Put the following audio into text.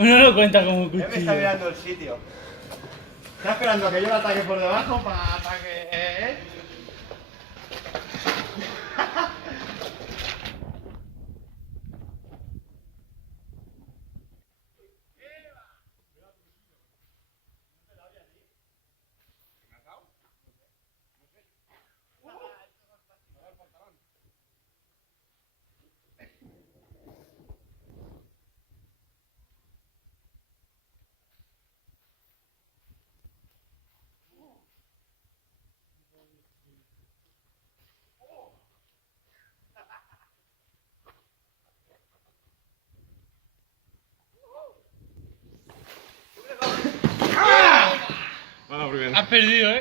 Uno no cuenta como un Él me está cuchillo. mirando el sitio. Está esperando a que yo le ataque por debajo para que... Has perdido, ¿eh?